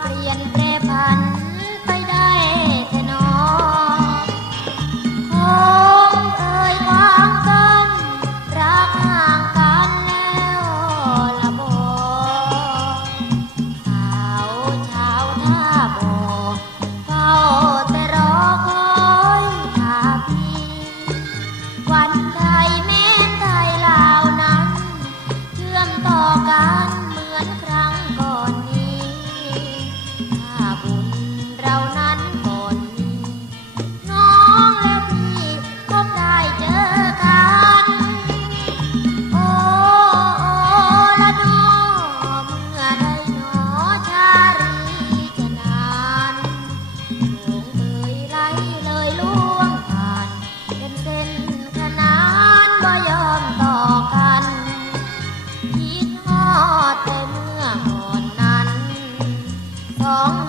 เปลี่ยนแปรนไปได้แท่นอคงเอ่ยควางกัรักห่างกันแล้วละบอสาวชาวท่าบ่อเฝ้าแต่รอคอยหาพีวันใด อง